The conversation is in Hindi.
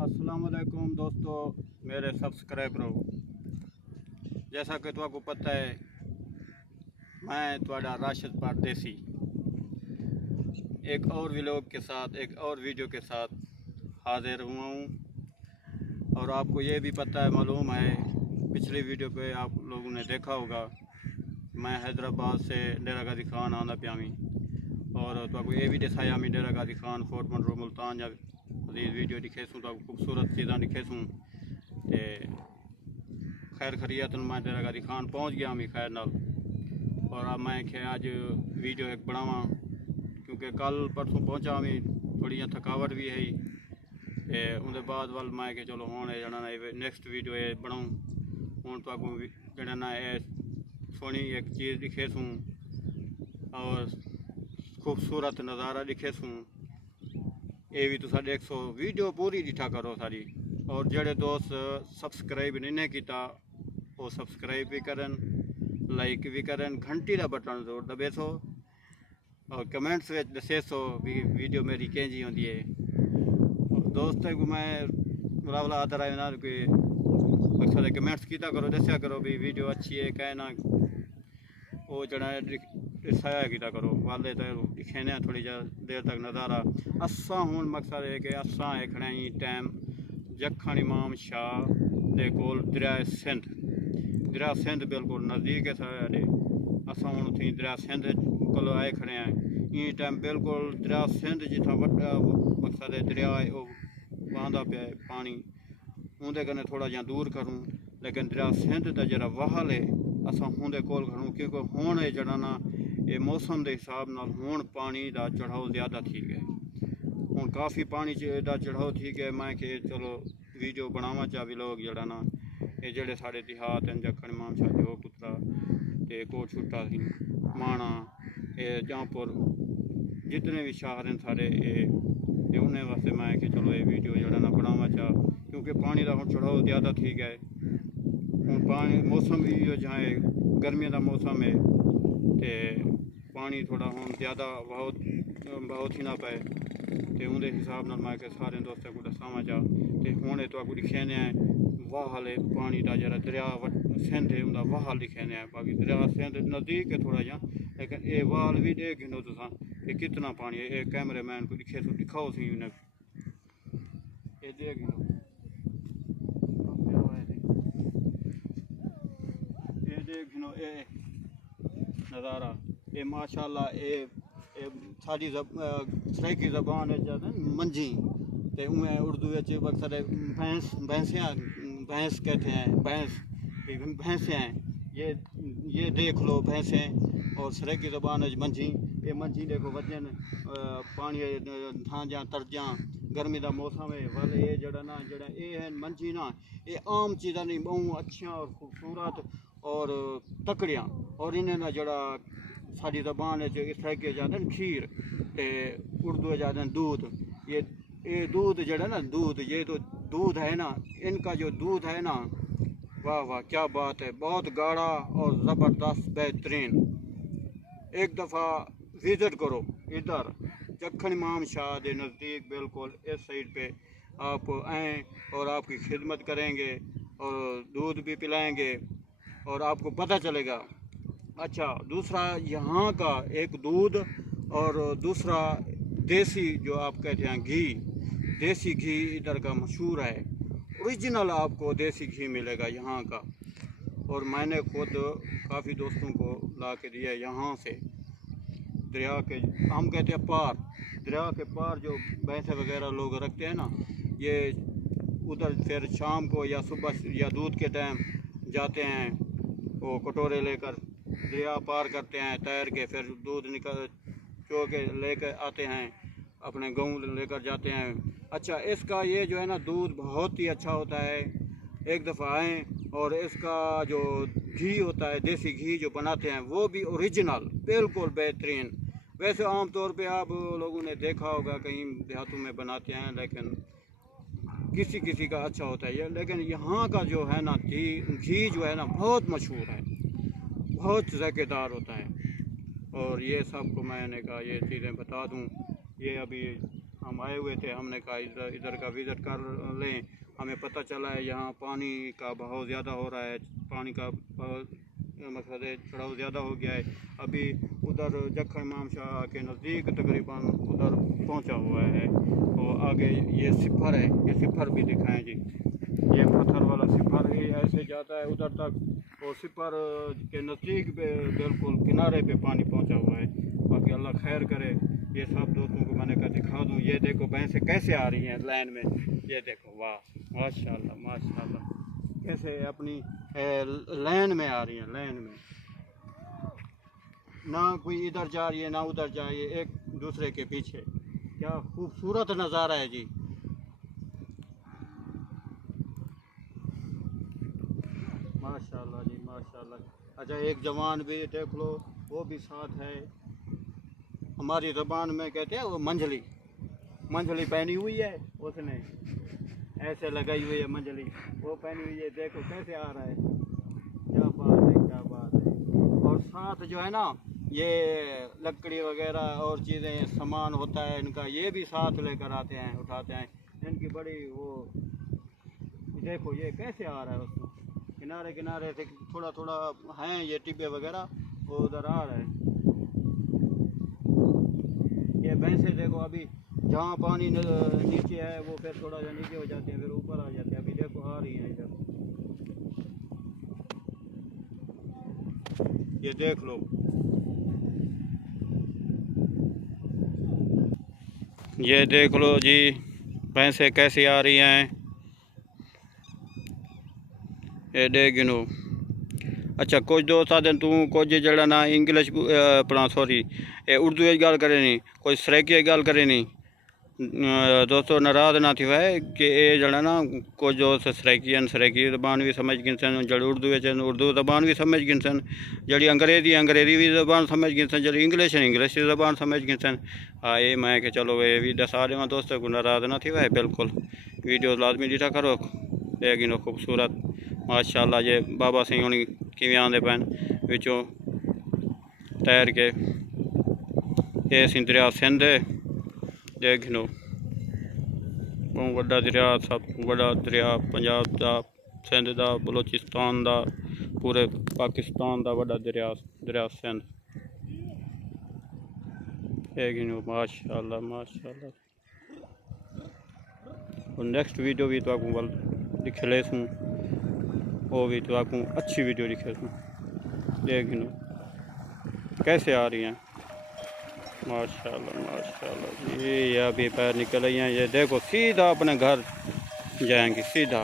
अस्सलाम वालेकुम दोस्तों, मेरे सब्सक्राइबरों। जैसा कि तुमको पता है, मैं थोड़ा राशिद परदेसी एक और व्लॉग के साथ, एक और वीडियो के साथ हाजिर हुआ हूँ। और आपको ये भी पता है, मालूम है, पिछली वीडियो पे आप लोगों ने देखा होगा, मैं हैदराबाद से डेरा गाजी खान आना प्यामी और तुमको ये भी दिखाया मैं डेरा गाजी खान फोर्ट मनरो मुल्तान या वीडियो दिखेसूँ तो खूबसूरत चीज़ा दिखेसूँ। खैर खरीत मैं डेरा गाजी खान पहुँच गया मैं खैर नाल। और अब मैं आज वीडियो एक बनावा क्योंकि कल परसों पहुँचा मैं, थोड़ी थकावट भी है। उनके बाद वाल मैं कि चलो हूँ जना नैक्सट वीडियो ये बनाऊँ। हूँ तो जना सोनी एक चीज़ दिखेसूँ और खूबसूरत नज़ारा दिखेसूँ। ये भी तुसा देख सो, वीडियो पूरी दिखा करो सारी। और जेड़े दोस्त सब्सक्राइब नहीं किया वो सब्सक्राइब भी करन, लाइक भी करन, घंटी का बटन जरूर दबे सो और कमेंट्स में दसे सो भी वीडियो मेरी कैंजी होती है। दोस्त को मैं बुलावला आदर आए ना कोई अक्सर कमेंट्स किया करो, दसिया करो भी वीडियो अच्छी है कहना वो जड़ा दिखाया किया करो वाले तो दिखेने थोड़ी देर तक नज़ारा। असा हूँ मकसद है कि असा है खड़े टाइम जखन इमाम शाह दे कोल दरिया सिंध बिल्कुल नज़दीक है साढ़े। असा हूँ थी दरिया सिंध को आए खड़े हैं। ये टाइम बिल्कुल दरिया सिंध जिथा वड्डा मकसद है दरिया है वो बहदा पे पानी उनके कने थोड़ा जहाँ दूर करूँ, लेकिन दरिया सिंध का जरा वहल है असा होंदे कोल खड़ूँ क्योंकि हुण जड़ा ना ये मौसम के हिसाब नाल हुण पानी का चढ़ाव ज़्यादा थी गए। हूँ काफ़ी पानी का चढ़ाव थी गए। मैं कि चलो वीडियो बनावा चा भी लोग जड़ा ना ये जड़े साढ़े देहात हैं जखन इमाम शाह जो पुत्रा ते कोट छुट्टा थी माणा ये जहाँपुर जितने भी शहर हैं सारे ये उन्हें वास्ते मैं कि चलो ये वीडियो जड़ा ना बनावा चा क्योंकि पानी का हुण चढ़ाव ज़्यादा थी गए। हूँ पानी मौसम भी जहाँ गर्मियों का मौसम है ते पानी थोड़ा हूँ ज़्यादा बहुत ही ना पाए तो उनके हिसाब नाल मैं सारे दोस्तों को दसावा चा। तो हूँ तो दिखेने वाहल है पानी का जरा दरिया सिंध है उनका वाहल दिखेने बाकी दरिया सिंध नज़दीक है थोड़ा जहाँ, लेकिन ये वाल भी देख गिनो तुसा कि कितना पानी है। ये कैमरे मैन को दिखे तो दिखाओ सी उन्हें ये देख गिनो ये नज़ारा ये माशाल्लाह ये साड़ी सराइकी ज़बान है मंझी तो उमें उर्दू अक्सर भैंस कहते हैं, भैंसें हैं ये देख लो भैंसें। और सराइकी ज़बान है मंझी, ये मंझी देखो वजन पानी थां जहाँ तरजा गर्मी का मौसम है वाले ये जड़ा ना जड़ा ये है मंझी ना ये आम चीज़ा नहीं बहुत अच्छियाँ और खूबसूरत और तकड़ियाँ। और इन्हें ना जड़ा साड़ी ज़बान है इस तरह के जाते हैं खीर ते उर्दू जाते हैं दूध। ये दूध जड़ा ना दूध ये तो दूध है ना इनका जो दूध है ना वाह वाह क्या बात है, बहुत गाढ़ा और ज़बरदस्त बेहतरीन। एक दफ़ा विज़िट करो इधर जखन इमाम शाह के नज़दीक बिल्कुल इस साइड पे आप आएँ और आपकी खिदमत करेंगे और दूध भी पिलाएंगे और आपको पता चलेगा। अच्छा दूसरा यहाँ का एक दूध और दूसरा देसी जो आप कहते हैं घी, देसी घी इधर का मशहूर है, ओरिजिनल आपको देसी घी मिलेगा यहाँ का। और मैंने खुद काफ़ी दोस्तों को ला के दिया यहाँ से दरिया के, हम कहते हैं पार, दरिया के पार जो भैंसे वगैरह लोग रखते हैं ना ये उधर फिर शाम को या सुबह या दूध के टाइम जाते हैं वो कटोरे लेकर दरिया पार करते हैं तैर के, फिर दूध निकल चो के लेकर आते हैं अपने गाँव लेकर जाते हैं। अच्छा इसका ये जो है ना दूध बहुत ही अच्छा होता है। एक दफ़ा आएँ और इसका जो घी होता है देसी घी जो बनाते हैं वो भी ओरिजिनल बिल्कुल बेहतरीन। वैसे आम तौर पे आप लोगों ने देखा होगा कहीं देहातों में बनाते हैं, लेकिन किसी किसी का अच्छा होता है ये, लेकिन यहाँ का जो है ना घी जो है ना बहुत मशहूर है, बहुत ज़ायकेदार होता है। और ये सबको मैंने कहा ये चीज़ें बता दूं। ये अभी हम आए हुए थे, हमने कहा इधर इधर का विज़िट कर लें। हमें पता चला है यहाँ पानी का बहाव ज़्यादा हो रहा है, पानी का मतलब चढ़ाव ज़्यादा हो गया है। अभी उधर जखन इमाम शाह के नज़दीक तकरीबन उधर पहुँचा हुआ है। तो आगे ये सिफर है, ये सिफर भी दिखाएं जी। ये पत्थर वाला सिफर ही ऐसे जाता है उधर तक और सिफर के नज़दीक बिल्कुल किनारे पे पानी पहुंचा हुआ है। बाकी अल्लाह खैर करे। ये सब दोस्तों को मैंने कहा दिखा दूँ। ये देखो भैंसें कैसे आ रही हैं लाइन में, ये देखो, वाह माशाल्लाह माशाल्लाह, कैसे अपनी लाइन में आ रही हैं, लाइन में, ना कोई इधर जा रही है ना उधर जा रही है, एक दूसरे के पीछे। क्या खूबसूरत नज़ारा है जी। माशाल्लाह जी माशाल्लाह। अच्छा एक जवान भी देख लो, वो भी साथ है। हमारी ज़बान में कहते हैं वो मंझली, मंझली पहनी हुई है उसने, ऐसे लगाई हुई है मंझली, वो पहनी हुई है। देखो कैसे आ रहा है, क्या बात है क्या बात है। और साथ जो है ना ये लकड़ी वगैरह और चीज़ें सामान होता है इनका, ये भी साथ लेकर आते हैं, उठाते हैं। इनकी बड़ी वो देखो ये कैसे आ रहा है उसमें, किनारे किनारे से थोड़ा थोड़ा हैं ये टिब्बे वगैरह, वो उधर आ रहा है। ये भैंसे देखो अभी जहाँ पानी नीचे है वो फिर थोड़ा सा नीचे हो जाते हैं, फिर ऊपर आ जाते हैं। अभी देखो आ रही हैं इधर, ये देख लो। ये देख लो जी भैंसें कैसी आ रही हैं, ये देख गिनो। अच्छा कुछ दोस्त आते तू कुछ जड़ा ना इंग्लिश अपना सॉरी उर्दू गल करे नहीं, कोई सरेकी गल करे नहीं। दोस्तों नाराज़ ना थी है कि ये जड़ा ना कुछ दोस्त सरेकी ज़बान भी समझ गिन सन, जड़ी उर्दू ज़बान भी समझ गिन सन, जड़ी अंग्रेज़ी भी ज़बान समझ गिन सन, जड़ी इंग्लिश ज़बान समझ गिन सन। हाँ ये मैं कि चलो ये भी दसा देव दोस्तों को, नाराज़ ना थी है। बिल्कुल वीडियो लाजमी डिठा करो, लेकिन खूबसूरत माशाल्लाह। ये बाबा सिंह होनी किवें आंदे पैन विचों तैर के। ये सी दरिया सिंध देख लो, बहुत बड़ा दरिया, सब बड़ा दरिया पंजाब का, सिंध का, बलोचिस्तान का, पूरे पाकिस्तान का बड़ा दरिया, दरिया सिंध। देख लो माशाल्लाह माशाल्लाह। और नेक्स्ट वीडियो भी तो आपको दिखले सूँ, वो भी तो आपको अच्छी वीडियो दिखे सूँ। देख लो कैसे आ रही हैं, माशाल्लाह माशाल्लाह। ये अभी पैर निकल रही हैं, ये देखो सीधा अपने घर जाएंगी सीधा।